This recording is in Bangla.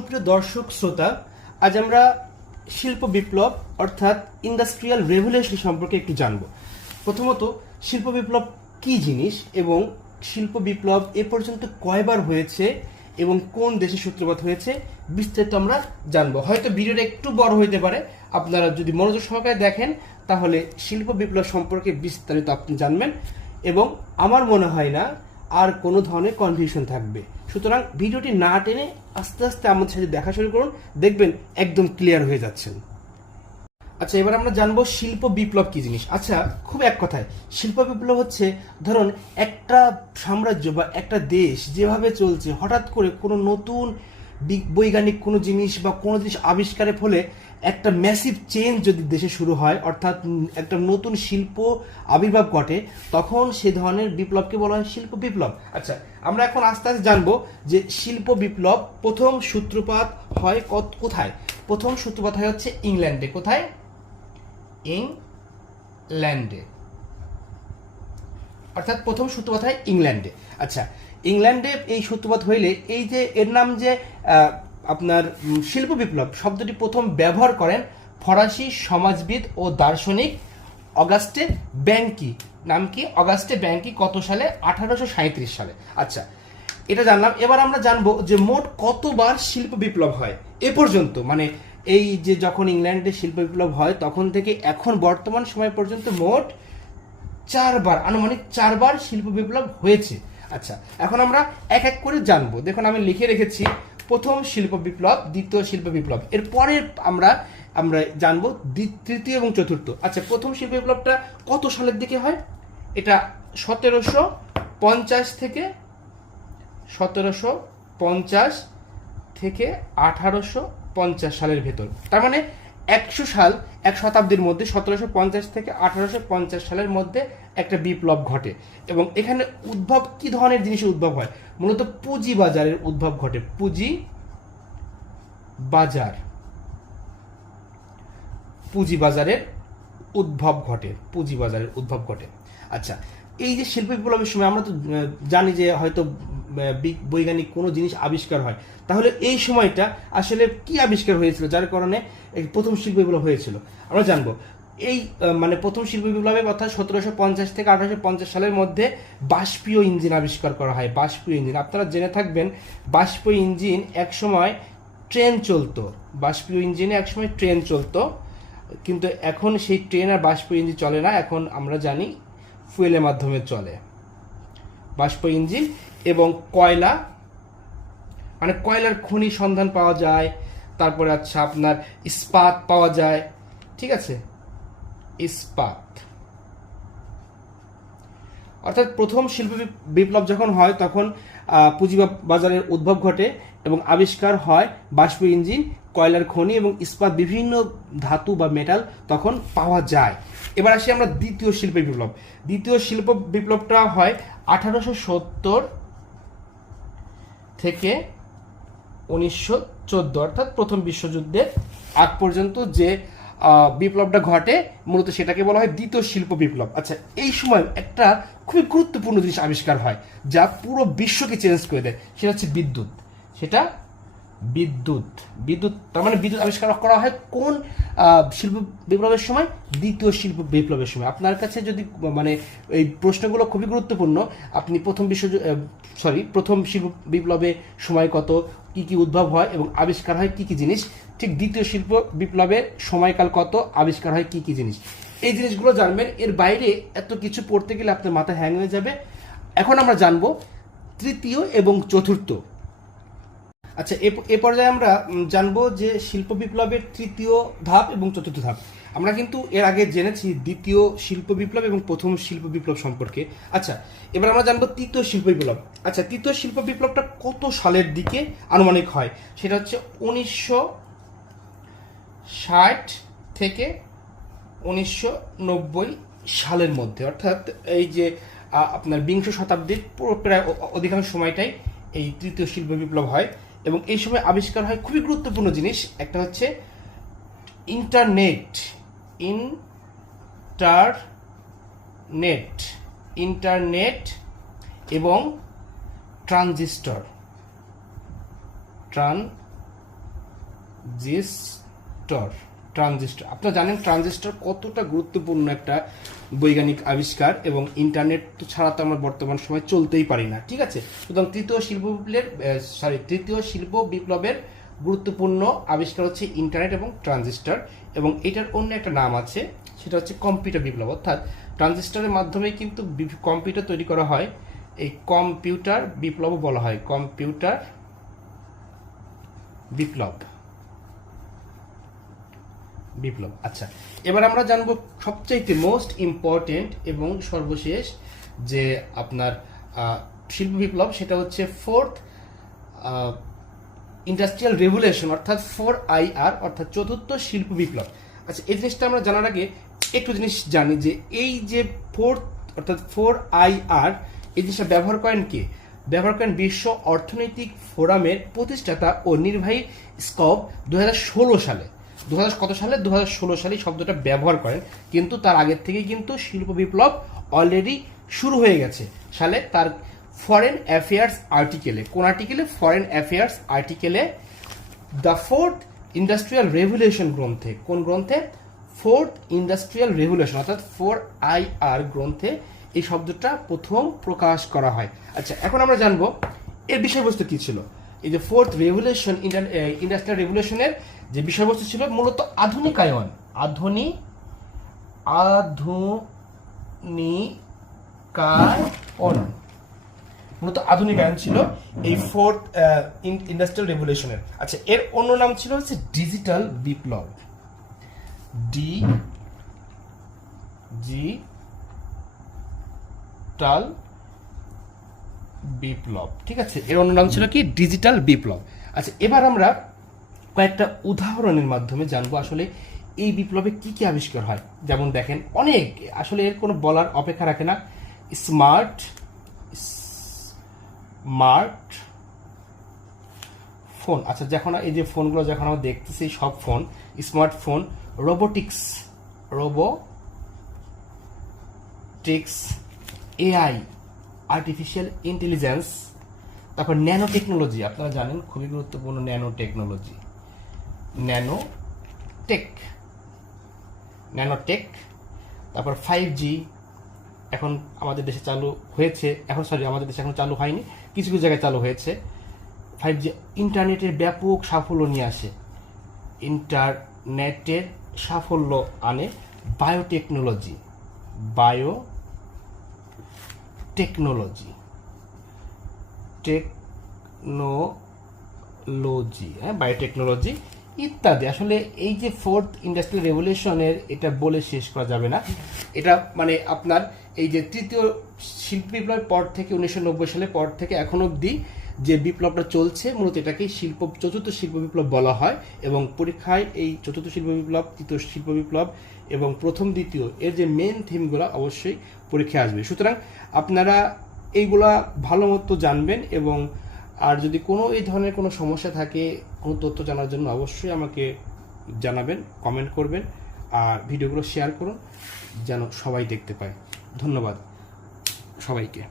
সুপ্রিয় দর্শক শ্রোতা, আজ আমরা শিল্প বিপ্লব অর্থাৎ ইন্ডাস্ট্রিয়াল রেভলিউশন সম্পর্কে একটু জানব। প্রথমত, শিল্প বিপ্লব কি জিনিস এবং শিল্প বিপ্লব এ পর্যন্ত কয়বার হয়েছে এবং কোন দেশে সূত্রপাত হয়েছে বিস্তারিত আমরা জানবো। হয়তো ভিডিওটা একটু বড় হইতে পারে, আপনারা যদি মনোযোগ সহকারে দেখেন তাহলে শিল্প বিপ্লব সম্পর্কে বিস্তারিত আপনি জানবেন এবং আমার মনে হয় না আর কোনো ধরনের কনফিউশন থাকবে। সুতরাং ভিডিওটি না টেনে আস্তে আস্তে আমাদের সাথে দেখা শুরু করুন, দেখবেন একদম ক্লিয়ার হয়ে যাচ্ছেন। আচ্ছা, এবার আমরা জানবো শিল্প বিপ্লব কি জিনিস। আচ্ছা, খুব এক কথায় শিল্প বিপ্লব হচ্ছে, ধরুন একটা সাম্রাজ্য বা একটা দেশ যেভাবে চলছে, হঠাৎ করে কোনো নতুন বৈজ্ঞানিক কোনো জিনিস বা কোনো জিনিস আবিষ্কারের ফলে একটা ম্যাসিভ চেঞ্জ যদি দেশে শুরু হয়, অর্থাৎ একটা নতুন শিল্প আবির্ভাব ঘটে, তখন সে ধরনের বিপ্লবকে বলা হয় শিল্প বিপ্লব। আচ্ছা, আমরা এখন আস্তে আস্তে জানবো যে শিল্প বিপ্লব প্রথম সূত্রপাত হয় কোথায়। প্রথম সূত্রপাত হয় হচ্ছে ইংল্যান্ডে। কোথায়? ইংল্যান্ডে, অর্থাৎ প্রথম সূত্রপাত হয় ইংল্যান্ডে। আচ্ছা, ইংল্যান্ডে এই সূত্রপাত হইলে এই যে এর নাম যে আপনার শিল্প বিপ্লব শব্দটি প্রথম ব্যবহার করেন ফরাসি সমাজবিদ ও দার্শনিক অগাস্টে ব্যাংকি। নাম কি? অগাস্টে ব্যাংকি। কত সালে? 1837 সালে। আচ্ছা, এটা জানলাম। এবার আমরা জানবো যে মোট কতবার শিল্প বিপ্লব হয় এ পর্যন্ত, মানে এই যে যখন ইংল্যান্ডে শিল্প বিপ্লব হয় তখন থেকে এখন বর্তমান সময় পর্যন্ত মোট 4বার, আনুমানিক 4বার শিল্প বিপ্লব হয়েছে। আচ্ছা, এখন আমরা এক এক করে জানবো। দেখুন, আমি লিখে রেখেছি প্রথম শিল্প বিপ্লব, দ্বিতীয় শিল্প বিপ্লব, এর পরে আমরা জানবো তৃতীয় এবং চতুর্থ। আচ্ছা, প্রথম শিল্প বিপ্লবটা কত সালের দিকে হয়? এটা 1750 থেকে 1850 সালের ভেতর। তার মানে 100 সাল, এক শতাব্দীর মধ্যে 1750 থেকে 1850 সালের মধ্যে একটা বিপ্লব ঘটে। এবং এখানে উদ্ভব কি ধরনের জিনিসের উদ্ভব হয়? মূলত পুঁজি বাজারের উদ্ভব ঘটে। পুঁজি বাজারের উদ্ভব ঘটে। আচ্ছা, এই যে শিল্প বিপ্লবের সময় আমরা তো জানি যে হয়তো বৈজ্ঞানিক কোনো জিনিস আবিষ্কার হয়, তাহলে এই সময়টা আসলে কি আবিষ্কার হয়েছিল যার কারণে এই প্রথম শিল্প বিপ্লব হয়েছিল আমরা জানবো। এই মানে প্রথম শিল্প বিপ্লবের কথা 1750 থেকে 1850 সালের মধ্যে বাষ্পীয় ইঞ্জিন আবিষ্কার করা হয়। বাষ্পীয় ইঞ্জিন আপনারা জেনে থাকবেন, বাষ্পীয় ইঞ্জিন একসময় ট্রেন চলতো। বাষ্পীয় ইঞ্জিনে একসময় ট্রেন চলতো, কিন্তু এখন সেই ট্রেন আর বাষ্পীয় ইঞ্জিন চলে না। এখন আমরা জানি ফুয়েলের মাধ্যমে চলে বাষ্প ইঞ্জিন। এবং কয়লা, মানে কয়লার খনি সন্ধান পাওয়া যায়। তারপরে আচ্ছা আপনার ইস্পাত পাওয়া যায়। ঠিক আছে, ইস্পাত। অর্থাৎ প্রথম শিল্প বিপ্লব যখন হয় তখন পুঁজি বাজারের উদ্ভব ঘটে এবং আবিষ্কার হয় বাষ্প ইঞ্জিন, কয়লার খনি এবং ইস্পাত, বিভিন্ন ধাতু বা মেটাল তখন পাওয়া যায়। এবার আসি আমরা দ্বিতীয় শিল্প বিপ্লব। দ্বিতীয় শিল্প বিপ্লবটা হয় 1870 থেকে 1914, অর্থাৎ প্রথম বিশ্বযুদ্ধের আগ পর্যন্ত যে বিপ্লবটা ঘটে মূলত সেটাকে বলা হয় দ্বিতীয় শিল্প বিপ্লব। আচ্ছা, এই সময় একটা খুবই গুরুত্বপূর্ণ জিনিস আবিষ্কার হয় যা পুরো বিশ্বকে চেঞ্জ করে দেয়। সেটা হচ্ছে বিদ্যুৎ। তার মানে বিদ্যুৎ আবিষ্কার করা হয় কোন শিল্প বিপ্লবের সময়? দ্বিতীয় শিল্প বিপ্লবের সময়। আপনার কাছে যদি মানে এই প্রশ্নগুলো খুবই গুরুত্বপূর্ণ। আপনি প্রথম শিল্প বিপ্লবের সময় কত, কি কি উদ্ভব হয় এবং আবিষ্কার হয় কি কি জিনিস, ঠিক দ্বিতীয় শিল্প বিপ্লবের সময়কাল কত, আবিষ্কার হয় কি কি জিনিস, এই জিনিসগুলো জানবেন। এর বাইরে এত কিছু পড়তে গেলে আপনার মাথা হ্যাং হয়ে যাবে। এখন আমরা জানবো তৃতীয় এবং চতুর্থ। আচ্ছা, এ পর্যায়ে আমরা জানবো যে শিল্প বিপ্লবের তৃতীয় ধাপ এবং চতুর্থ ধাপ। আমরা কিন্তু এর আগে জেনেছি দ্বিতীয় শিল্প বিপ্লব এবং প্রথম শিল্প বিপ্লব সম্পর্কে। আচ্ছা, এবার আমরা জানবো তৃতীয় শিল্প বিপ্লব। আচ্ছা, তৃতীয় শিল্প বিপ্লবটা কত সালের দিকে আনুমানিক হয়? সেটা হচ্ছে 1960 থেকে 1990 সালের মধ্যে। অর্থাৎ এই যে আপনার বিংশ শতাব্দীর পুরো প্রায় অধিকাংশ সময়টাই এই তৃতীয় শিল্প বিপ্লব হয়। এবং এই সময় আবিষ্কার হয় খুবই গুরুত্বপূর্ণ জিনিস। একটা হচ্ছে ইন্টারনেট এবং ট্রানজিস্টর। ট্রানজিস্টর। আপনারা জানেন ট্রানজিস্টর কতটা গুরুত্বপূর্ণ একটা বৈজ্ঞানিক আবিষ্কার, এবং ইন্টারনেট তো ছাড়া তো আমরা বর্তমান সময় চলতেই পারি না, ঠিক আছে। সুতরাং তৃতীয় শিল্প বিপ্লবের গুরুত্বপূর্ণ আবিষ্কার হচ্ছে ইন্টারনেট এবং ট্রানজিস্টর, এবং এটার অন্য একটা নাম আছে, সেটা হচ্ছে কম্পিউটার বিপ্লব। অর্থাৎ ট্রানজিস্টরের মাধ্যমে কিন্তু কম্পিউটার তৈরি করা হয়, এই কম্পিউটার বিপ্লবও বলা হয়, কম্পিউটার বিপ্লব। আচ্ছা, এবার আমরা জানবো সবচাইতে মোস্ট ইম্পর্টেন্ট এবং সর্বশেষ যে আপনার শিল্প বিপ্লব, সেটা হচ্ছে ফোর্থ ইন্ডাস্ট্রিয়াল রেভলিউশন, অর্থাৎ 4IR, অর্থাৎ চতুর্থ শিল্প বিপ্লব। আচ্ছা, এই জিনিসটা আমরা জানার আগে একটু জিনিস জানি যে এই যে অর্থাৎ 4IR, এই জিনিসটা ব্যবহার করেন কে? ব্যবহার করেন বিশ্ব অর্থনৈতিক ফোরামের প্রতিষ্ঠাতা ও নির্বাহী স্কপ 2016 সালে। 2016 সালে শব্দটা ব্যবহার করেন, কিন্তু তার আগের থেকেই কিন্তু শিল্প বিপ্লব অলরেডি শুরু হয়ে গেছে সালে। তার ফরেন অ্যাফেয়ার্স আর্টিকেলে, কোন আর্টিকেলে? ফরেন অ্যাফেয়ার্স আর্টিকেলে দ্য ফোর্থ ইন্ডাস্ট্রিয়াল রেভলিউশন গ্রন্থে। কোন গ্রন্থে? ফোর্থ ইন্ডাস্ট্রিয়াল রেভলিউশন অর্থাৎ 4IR গ্রন্থে এই শব্দটা প্রথম প্রকাশ করা হয়। আচ্ছা, এখন আমরা জানবো এর বিষয়বস্তু কি ছিল। এই যে ফোর্থ রেভলিউশন, ইন্ডাস্ট্রিয়াল রেভলিউশনের যে বিষয়বস্তু ছিল মূলত আধুনিকায়ন, মূলত আধুনিকায়ন ছিল এই ফোর্থ ইন্ডাস্ট্রিয়াল রেভলিউশনের। আচ্ছা, এর অন্য নাম ছিল হচ্ছে ডিজিটাল বিপ্লব, ডিজিটাল বিপ্লব, ঠিক আছে। এর অন্য নাম ছিল কি? ডিজিটাল বিপ্লব। আচ্ছা, এবার আমরা কয়েকটা উদাহরণের মাধ্যমে জানবো আসলে এই বিপ্লবে কি কি আবিষ্কার হয়। যেমন দেখেন, অনেক, আসলে এর কোনো বলার অপেক্ষা রাখে না। Smart phone. আচ্ছা, যখন এই যে ফোনগুলো যখন আমরা দেখতেছি সব phone, smartphone, robotics, AI, artificial intelligence, তারপর ন্যানো টেকনোলজি। আপনারা জানেন খুবই গুরুত্বপূর্ণ ন্যানো টেকনোলজি, ন্যানোটেক, তারপর 5G এখন আমাদের দেশে চালু হয়েছে, আমাদের দেশে এখন চালু হয়নি, কিছু কিছু জায়গায় চালু হয়েছে। 5G ইন্টারনেটের ব্যাপক সাফল্য নিয়ে আসে, ইন্টারনেটের সাফল্য আনে। বায়োটেকনোলজি, বায়োটেকনোলজি ইত্যাদি। আসলে এই যে ফোর্থ ইন্ডাস্ট্রিয়াল রেভলিউশনের, এটা বলে শেষ করা যাবে না। এটা মানে আপনার এই যে তৃতীয় শিল্প বিপ্লবের পর থেকে 1990 সালের পর থেকে এখন অবধি যে বিপ্লবটা চলছে, মূলত এটাকে চতুর্থ শিল্প বিপ্লব বলা হয়। এবং পরীক্ষায় এই চতুর্থ শিল্প বিপ্লব, তৃতীয় শিল্প বিপ্লব এবং প্রথম দ্বিতীয় এর যে মেন থিমগুলো অবশ্যই পরীক্ষায় আসবে। সুতরাং আপনারা এইগুলা ভালো মতো জানবেন, এবং আর যদি কোনো এই ধরনের কোনো সমস্যা থাকে, কোনো তথ্য জানার জন্য অবশ্যই আমাকে জানাবেন, কমেন্ট করবেন, আর ভিডিওগুলো শেয়ার করুন যেন সবাই দেখতে পায়। ধন্যবাদ সবাইকে।